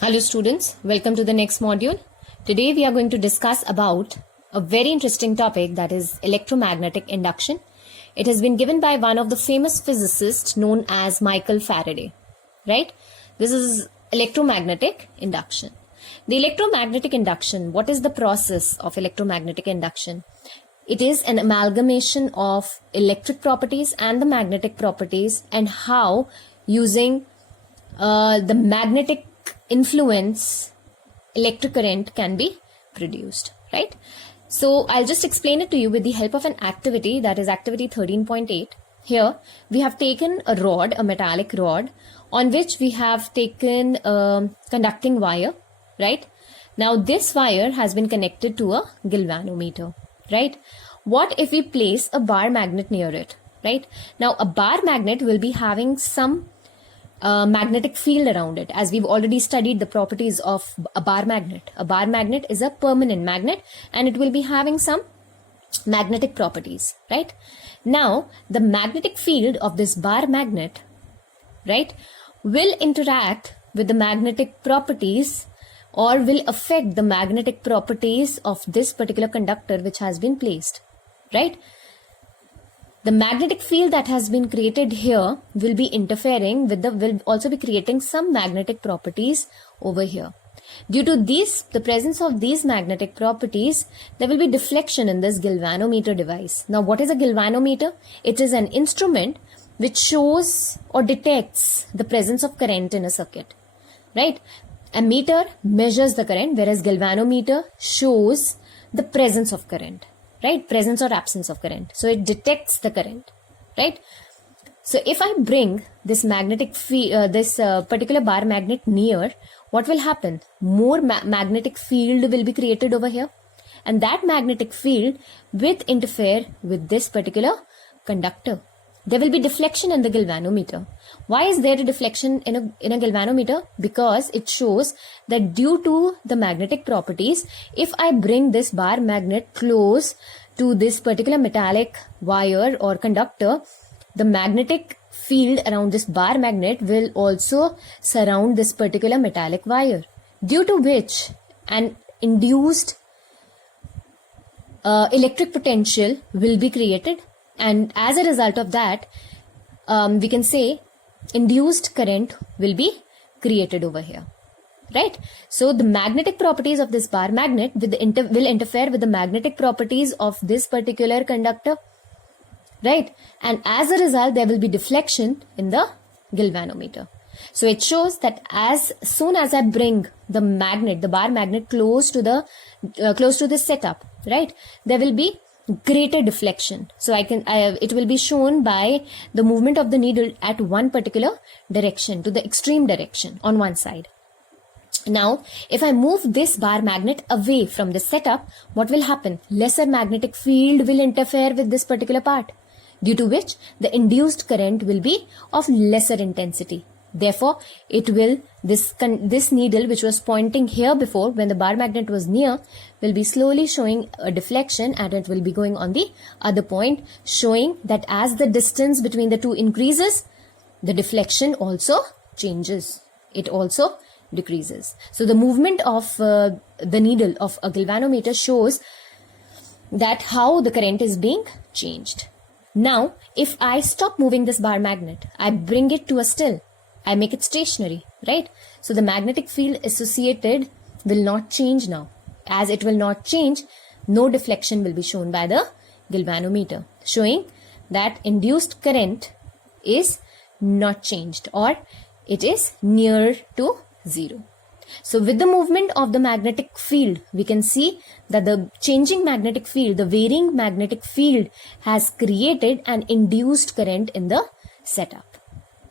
Hello students, welcome to the next module. Today we are going to discuss about a very interesting topic, that is electromagnetic induction. It has been given by one of the famous physicists known as Michael Faraday, right? This is electromagnetic induction. The electromagnetic induction, what is the process of electromagnetic induction? It is an amalgamation of electric properties and the magnetic properties, and how using the magnetic influence electric current can be produced, right? So I'll just explain it to you with the help of an activity, that is activity 13.8. Here we have taken a rod, a metallic rod, on which we have taken a conducting wire, right? Now this wire has been connected to a galvanometer, right? What if we place a bar magnet near it, right? Now a bar magnet will be having some magnetic field around it, as we've already studied the properties of a bar magnet. A bar magnet is a permanent magnet and it will be having some magnetic properties, right? Now the magnetic field of this bar magnet, right, will interact with the magnetic properties or will affect the magnetic properties of this particular conductor which has been placed, right? The magnetic field that has been created here will be interfering with will also be creating some magnetic properties over here. Due to the presence of these magnetic properties, there will be deflection in this galvanometer device. Now, what is a galvanometer? It is an instrument which shows or detects the presence of current in a circuit, right? A meter measures the current, whereas galvanometer shows the presence of current, right? Presence or absence of current. So it detects the current, right? So if I bring this magnetic particular bar magnet near, what will happen? More magnetic field will be created over here, and that magnetic field will interfere with this particular conductor. There will be deflection in the galvanometer. Why is there a deflection in a galvanometer? Because it shows that due to the magnetic properties, if I bring this bar magnet close to this particular metallic wire or conductor, the magnetic field around this bar magnet will also surround this particular metallic wire, due to which an induced electric potential will be created, and as a result of that, we can say induced current will be created over here, right? So the magnetic properties of this bar magnet will interfere with the magnetic properties of this particular conductor, right? And as a result, there will be deflection in the galvanometer. So it shows that as soon as I bring the bar magnet close to the setup, right, there will be greater deflection. So it will be shown by the movement of the needle at one particular direction, to the extreme direction on one side. Now, if I move this bar magnet away from the setup, what will happen? Lesser magnetic field will interfere with this particular part, due to which the induced current will be of lesser intensity. Therefore, this needle, which was pointing here before when the bar magnet was near, will be slowly showing a deflection, and it will be going on the other point, showing that as the distance between the two increases, the deflection also changes. It also decreases. So the movement of the needle of a galvanometer shows that how the current is being changed. Now, if I stop moving this bar magnet, I bring it to a still, I make it stationary, right? So the magnetic field associated will not change now. As it will not change, no deflection will be shown by the galvanometer, showing that induced current is not changed, or it is near to zero. So with the movement of the magnetic field, we can see that the changing magnetic field, the varying magnetic field, has created an induced current in the setup,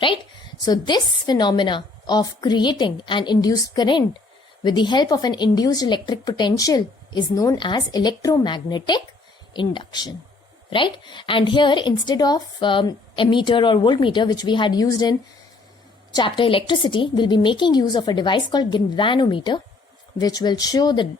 right? So this phenomena of creating an induced current with the help of an induced electric potential is known as electromagnetic induction, right? And here, instead of ammeter or voltmeter, which we had used in chapter electricity, we'll be making use of a device called galvanometer, which will show the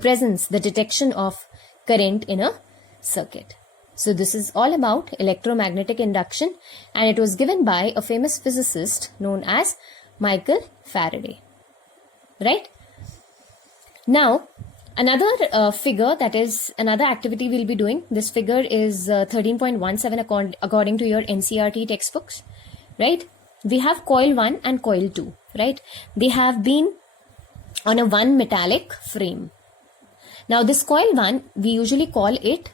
presence, the detection of current in a circuit. So this is all about electromagnetic induction, and it was given by a famous physicist known as Michael Faraday, right? Now, another figure, that is another activity we'll be doing. This figure is 13.17 according to your NCERT textbooks, right? We have coil 1 and coil 2, right? They have been on a one metallic frame. Now this coil 1, we usually call it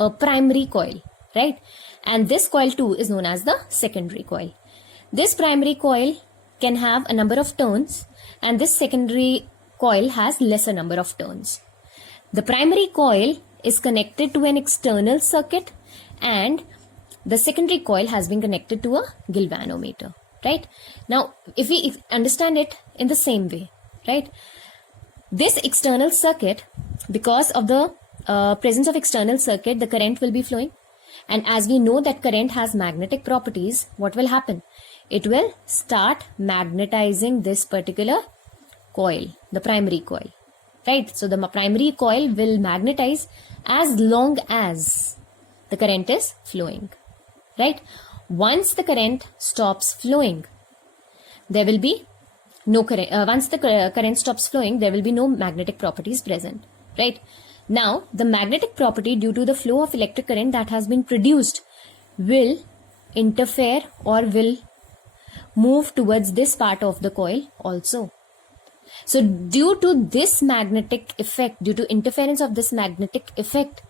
a primary coil, right? And this coil 2 is known as the secondary coil. This primary coil can have a number of turns, and this secondary coil has lesser number of turns. The primary coil is connected to an external circuit, and the secondary coil has been connected to a galvanometer, right? Now, if we understand it in the same way, right? This external circuit, because of the presence of external circuit, the current will be flowing. And as we know that current has magnetic properties, what will happen? It will start magnetizing this particular coil, the primary coil, right? So the primary coil will magnetize as long as the current is flowing, right? Once the current stops flowing, there will be no current. Once the current stops flowing, there will be no magnetic properties present, right? Now, the magnetic property due to the flow of electric current that has been produced will interfere or will move towards this part of the coil also. So due to this magnetic effect, due to interference of this magnetic effect,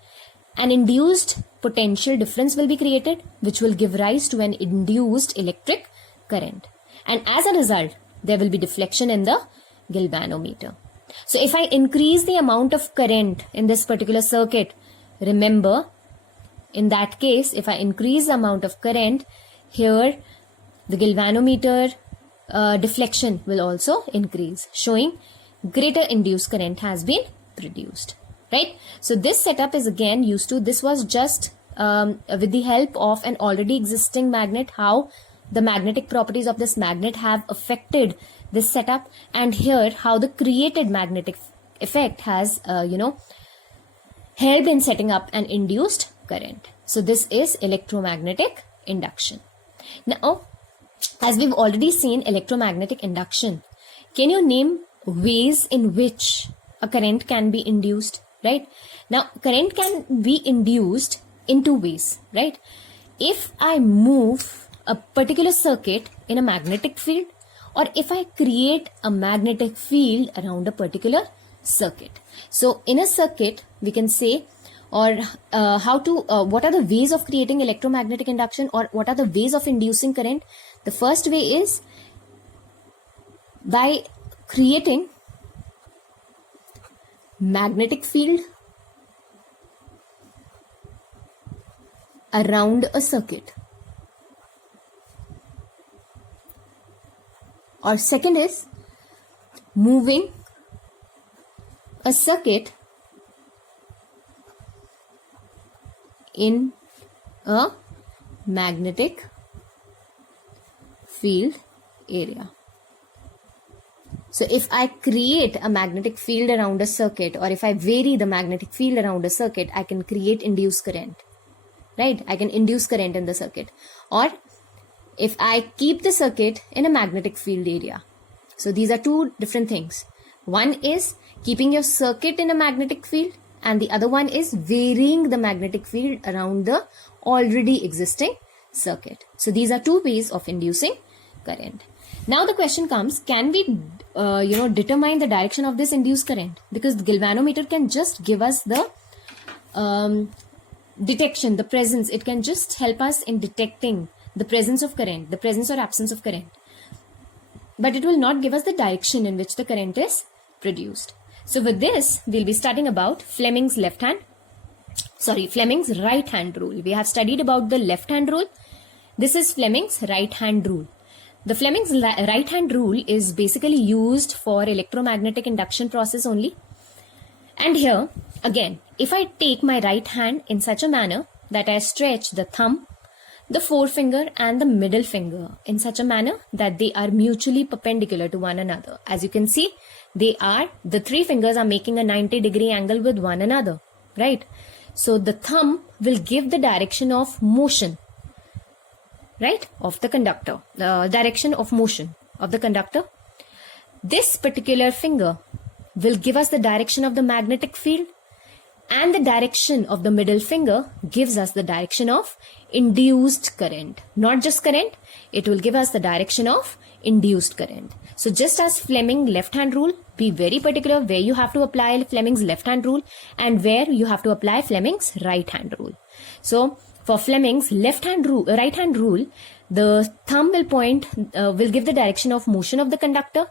an induced potential difference will be created, which will give rise to an induced electric current. And as a result, there will be deflection in the galvanometer. So if I increase the amount of current in this particular circuit, remember, in that case, if I increase the amount of current here, the galvanometer deflection will also increase, showing greater induced current has been produced, right? So this setup is again used to, this was just with the help of an already existing magnet, how the magnetic properties of this magnet have affected this setup, and here how the created magnetic effect has helped in setting up an induced current. So this is electromagnetic induction. Now, as we've already seen electromagnetic induction, can you name ways in which a current can be induced, right? Now, current can be induced in two ways, right? If I move a particular circuit in a magnetic field, or if I create a magnetic field around a particular circuit. So in a circuit, we can say, or what are the ways of creating electromagnetic induction, or what are the ways of inducing current? The first way is by creating magnetic field around a circuit. Or second is moving a circuit in a magnetic field area. So if I create a magnetic field around a circuit, or if I vary the magnetic field around a circuit, I can create induced current, right? I can induce current in the circuit. Or if I keep the circuit in a magnetic field area. So these are two different things. One is keeping your circuit in a magnetic field, and the other one is varying the magnetic field around the already existing circuit. So these are two ways of inducing current. Now the question comes, can we determine the direction of this induced current? Because the galvanometer can just give us the detection, the presence. It can just help us in detecting the presence of current, the presence or absence of current. But it will not give us the direction in which the current is produced. So with this, we'll be studying about Fleming's right hand rule. We have studied about the left hand rule. This is Fleming's right hand rule. The Fleming's right hand rule is basically used for electromagnetic induction process only. And here, again, if I take my right hand in such a manner that I stretch the thumb, the forefinger and the middle finger in such a manner that they are mutually perpendicular to one another. As you can see, the three fingers are making a 90-degree angle with one another, right? So the thumb will give the direction of motion, right, of the conductor, the direction of motion. of the conductor. This particular finger will give us the direction of the magnetic field, and the direction of the middle finger gives us the direction of induced current. Not just current, it will give us the direction of induced current. So just as Fleming left hand rule, be very particular where you have to apply Fleming's left hand rule and where you have to apply Fleming's right hand rule. So for Fleming's right hand rule, the thumb will give the direction of motion of the conductor.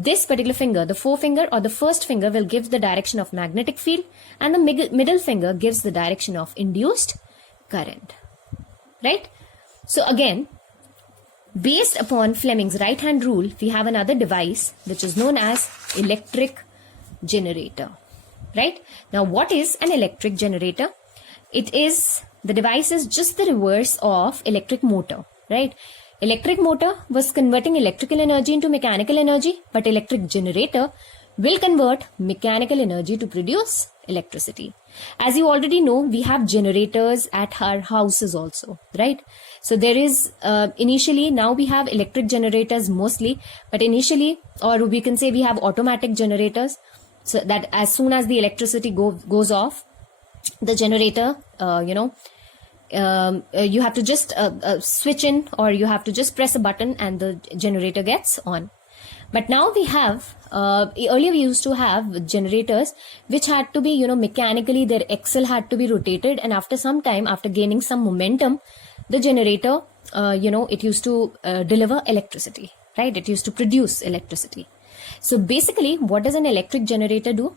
This particular finger, the forefinger or the first finger, will give the direction of magnetic field, and the middle finger gives the direction of induced current. Right? So again, based upon Fleming's right hand rule, we have another device which is known as electric generator. Right? Now what is an electric generator? The device is just the reverse of electric motor. Right? Electric motor was converting electrical energy into mechanical energy, but electric generator will convert mechanical energy to produce electricity. As you already know, we have generators at our houses also, right? So there is initially, now we have electric generators mostly, but initially, or we can say we have automatic generators, so that as soon as the electricity goes off, the generator, you have to just switch in, or you have to just press a button and the generator gets on. But now we have, earlier we used to have generators which had to be, mechanically their axle had to be rotated, and after some time, after gaining some momentum, the generator, it used to deliver electricity, right? It used to produce electricity. So basically, what does an electric generator do?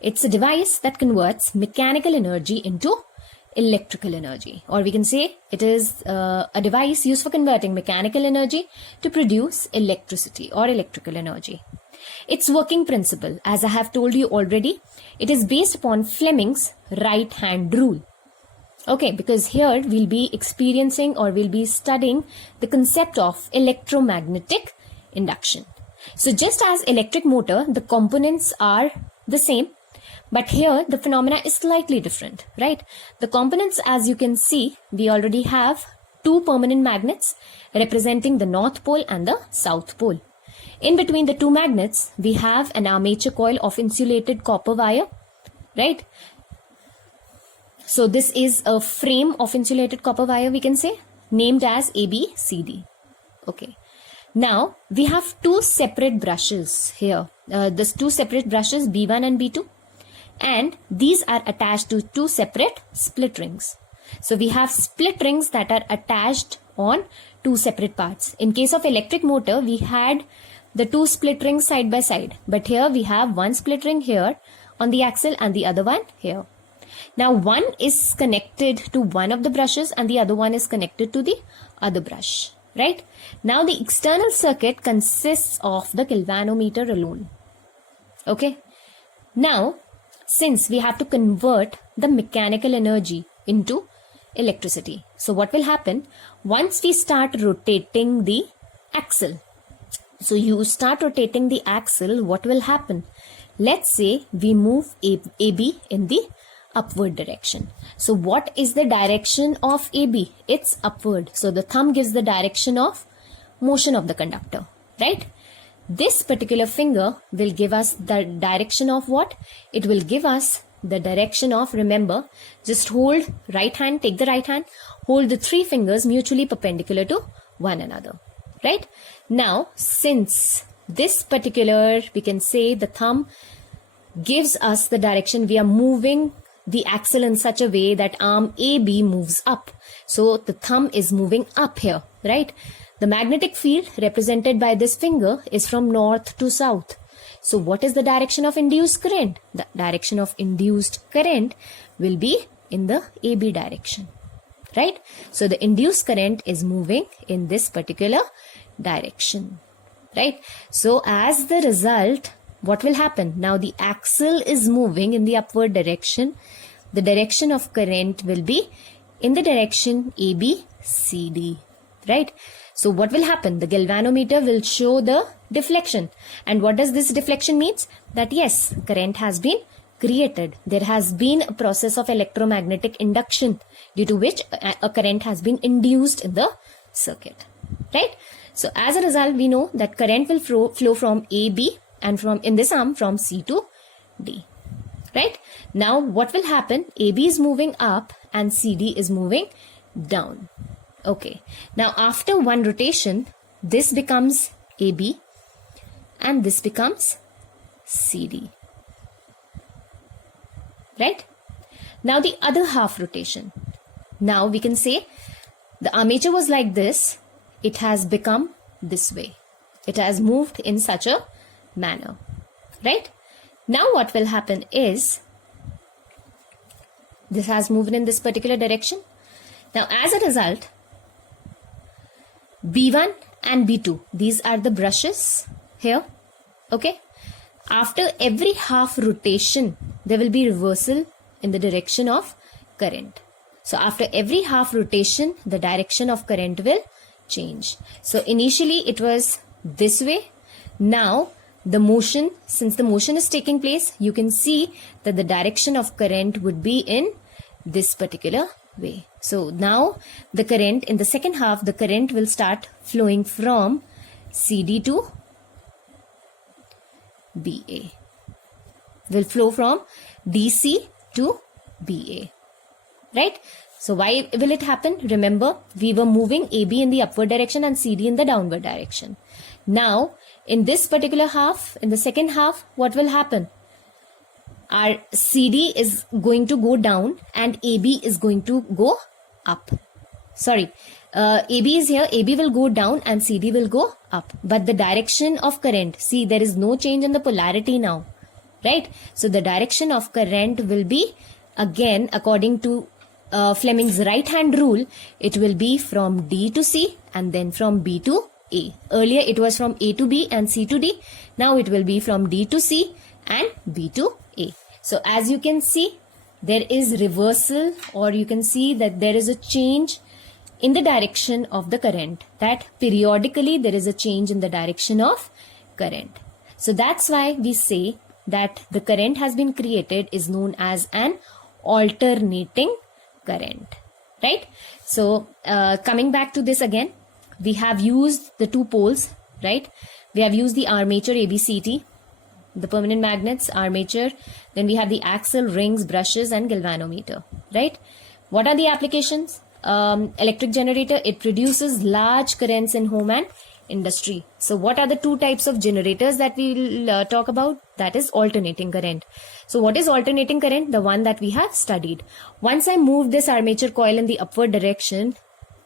It's a device that converts mechanical energy into electrical energy, or we can say it is a device used for converting mechanical energy to produce electricity or electrical energy. Its working principle, as I have told you already, it is based upon Fleming's right hand rule. Okay, because here we'll be experiencing, or we'll be studying the concept of electromagnetic induction. So just as electric motor, the components are the same, but here the phenomena is slightly different, right? The components, as you can see, we already have two permanent magnets representing the North Pole and the South Pole. In between the two magnets, we have an armature coil of insulated copper wire, right? So this is a frame of insulated copper wire, we can say, named as ABCD. Okay. Now we have two separate brushes here. There's two separate brushes, B1 and B2. And these are attached to two separate split rings. So we have split rings that are attached on two separate parts. In case of electric motor, we had the two split rings side by side. But here we have one split ring here on the axle and the other one here. Now one is connected to one of the brushes and the other one is connected to the other brush. Right? Now the external circuit consists of the galvanometer alone. Okay? Now, since we have to convert the mechanical energy into electricity. So what will happen once we start rotating the axle? So you start rotating the axle, what will happen? Let's say we move AB in the upward direction. So what is the direction of AB? It's upward. So the thumb gives the direction of motion of the conductor, right? This particular finger will give us the direction of what? It will give us the direction of, remember, just hold right hand, take the right hand, hold the three fingers mutually perpendicular to one another, right? Now, since this particular, we can say the thumb gives us the direction, we are moving the axle in such a way that arm AB moves up. So the thumb is moving up here, right? The magnetic field represented by this finger is from north to south. So what is the direction of induced current? The direction of induced current will be in the AB direction, right? So the induced current is moving in this particular direction, right? So as the result, what will happen? Now the axle is moving in the upward direction. The direction of current will be in the direction ABCD, right? So what will happen? The galvanometer will show the deflection. And what does this deflection means? That yes, current has been created. There has been a process of electromagnetic induction due to which a current has been induced in the circuit, right? So as a result, we know that current will flow from AB and in this arm from C to D. Right? Now what will happen? AB is moving up and CD is moving down. Okay. Now after one rotation, this becomes AB and this becomes CD. Right? Now the other half rotation. Now we can say the armature was like this. It has become this way. It has moved in such a manner. Right? Now what will happen is this has moved in this particular direction. Now as a result, B1 and B2, these are the brushes here. Okay. After every half rotation, there will be reversal in the direction of current. So after every half rotation, the direction of current will change. So initially it was this way. Now the motion, since the motion is taking place, you can see that the direction of current would be in this particular way. So now the current in the second half, the current will start flowing from CD to BA. Will flow from DC to BA. Right? So why will it happen? Remember, we were moving AB in the upward direction and CD in the downward direction. Now, in this particular half, in the second half, what will happen? Our CD is going to go down and AB is going to go up. Sorry, AB is here, AB will go down and CD will go up. But the direction of current, see, there is no change in the polarity now. Right? So the direction of current will be, again, according to Fleming's right hand rule, it will be from D to C and then from B to A. Earlier it was from A to B and C to D. Now it will be from D to C and B to A. So as you can see, there is reversal, or you can see that there is a change in the direction of the current. That periodically there is a change in the direction of current. So that's why we say that the current has been created is known as an alternating current. Right? So coming back to this again, we have used the two poles, right? We have used the armature ABCT, the permanent magnets, armature, then we have the axle, rings, brushes and galvanometer, right? What are the applications? Electric generator, it produces large currents in home and industry. So what are the two types of generators that we will talk about? That is alternating current. So what is alternating current? The one that we have studied. Once I moved this armature coil in the upward direction,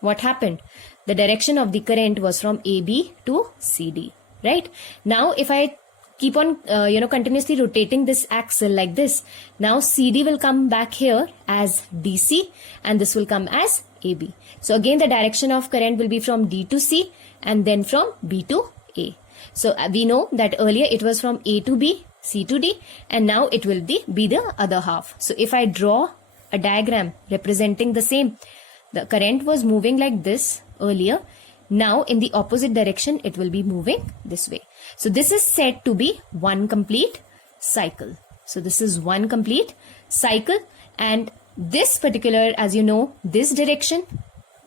what happened? The direction of the current was from AB to CD, right? Now if I keep on continuously rotating this axle like this, now CD will come back here as DC and this will come as AB. So again the direction of current will be from D to C and then from B to A. So we know that earlier it was from A to B, C to D, and now it will be the other half. So if I draw a diagram representing the same, the current was moving like this earlier. Now in the opposite direction it will be moving this way. So this is said to be one complete cycle. So this is one complete cycle, and this particular, as you know, this direction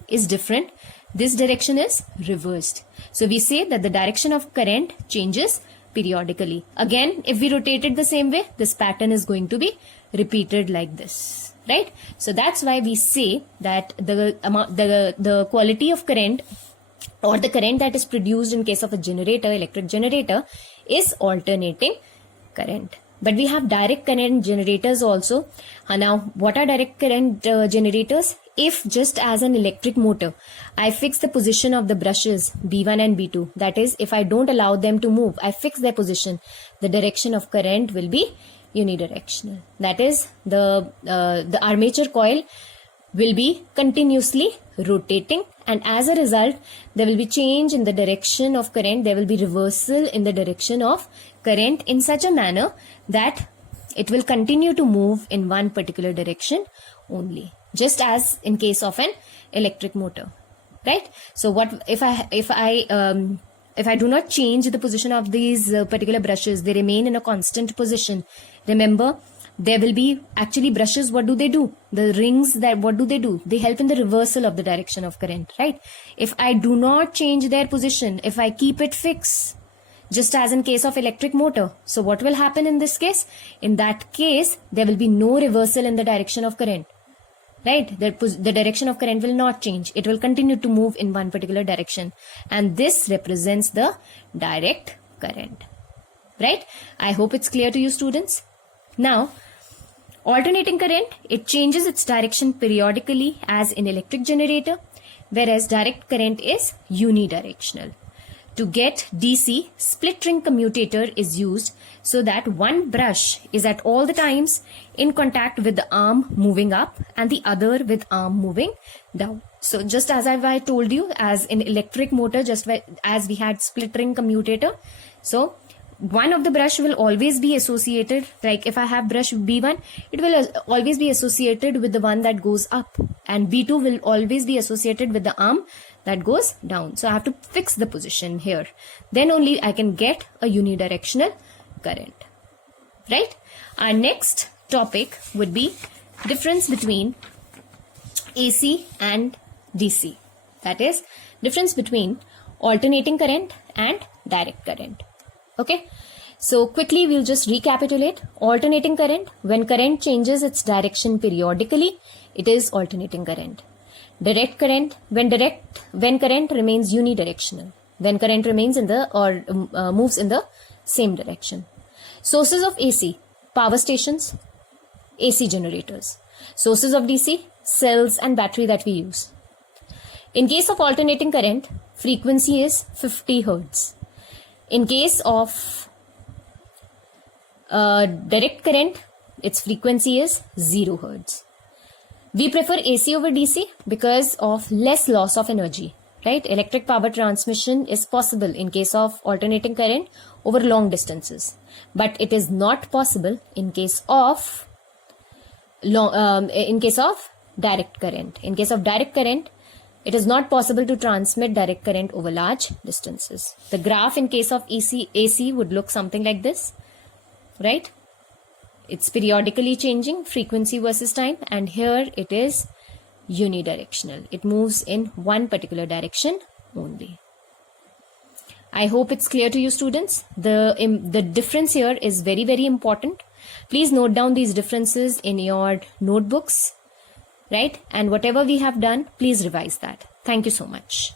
is different. This direction is reversed. So we say that the direction of current changes periodically. Again, if we rotate it the same way, this pattern is going to be repeated like this, right? So that's why we say that the quality of current, or the current that is produced in case of a generator, electric generator, is alternating current. But we have direct current generators also. Now, what are direct current generators? If just as an electric motor, I fix the position of the brushes B1 and B2, that is, if I don't allow them to move, I fix their position, the direction of current will be unidirectional. That is, the armature coil will be continuously rotating, and as a result there will be change in the direction of current, there will be reversal in the direction of current in such a manner that it will continue to move in one particular direction only, just as in case of an electric motor, right? So what if I do not change the position of these particular brushes, they remain in a constant position. Remember, There will be actually brushes. What do? The rings, that what do? They help in the reversal of the direction of current, right? If I do not change their position, if I keep it fixed, just as in case of electric motor, so what will happen in this case? In that case, there will be no reversal in the direction of current, right? The direction of current will not change. It will continue to move in one particular direction, and this represents the direct current, right? I hope it's clear to you, students. Now, alternating current, it changes its direction periodically as in electric generator, whereas direct current is unidirectional. To get DC, split ring commutator is used so that one brush is at all the times in contact with the arm moving up and the other with arm moving down. So just as I told you, as in electric motor, just as we had split ring commutator, so one of the brush will always be associated, like if I have brush B1, it will always be associated with the one that goes up, and B2 will always be associated with the arm that goes down. So I have to fix the position here. Then only I can get a unidirectional current, right? Our next topic would be difference between AC and DC. That is, difference between alternating current and direct current. Okay, so quickly we'll just recapitulate. Alternating current, when current changes its direction periodically, it is alternating current. Direct current, when current remains unidirectional, when current remains in the moves in the same direction. Sources of AC, power stations, AC generators. Sources of DC, cells and battery that we use. In case of alternating current, frequency is 50 Hertz. In case of direct current, its frequency is 0 Hertz. We prefer AC over DC because of less loss of energy, right? Electric power transmission is possible in case of alternating current over long distances, but it is not possible in case of direct current. In case of direct current, it is not possible to transmit direct current over large distances. The graph in case of AC would look something like this, right? It's periodically changing, frequency versus time, and here it is unidirectional. It moves in one particular direction only. I hope it's clear to you, students. The difference here is very, very important. Please note down these differences in your notebooks, right? And whatever we have done, please revise that. Thank you so much.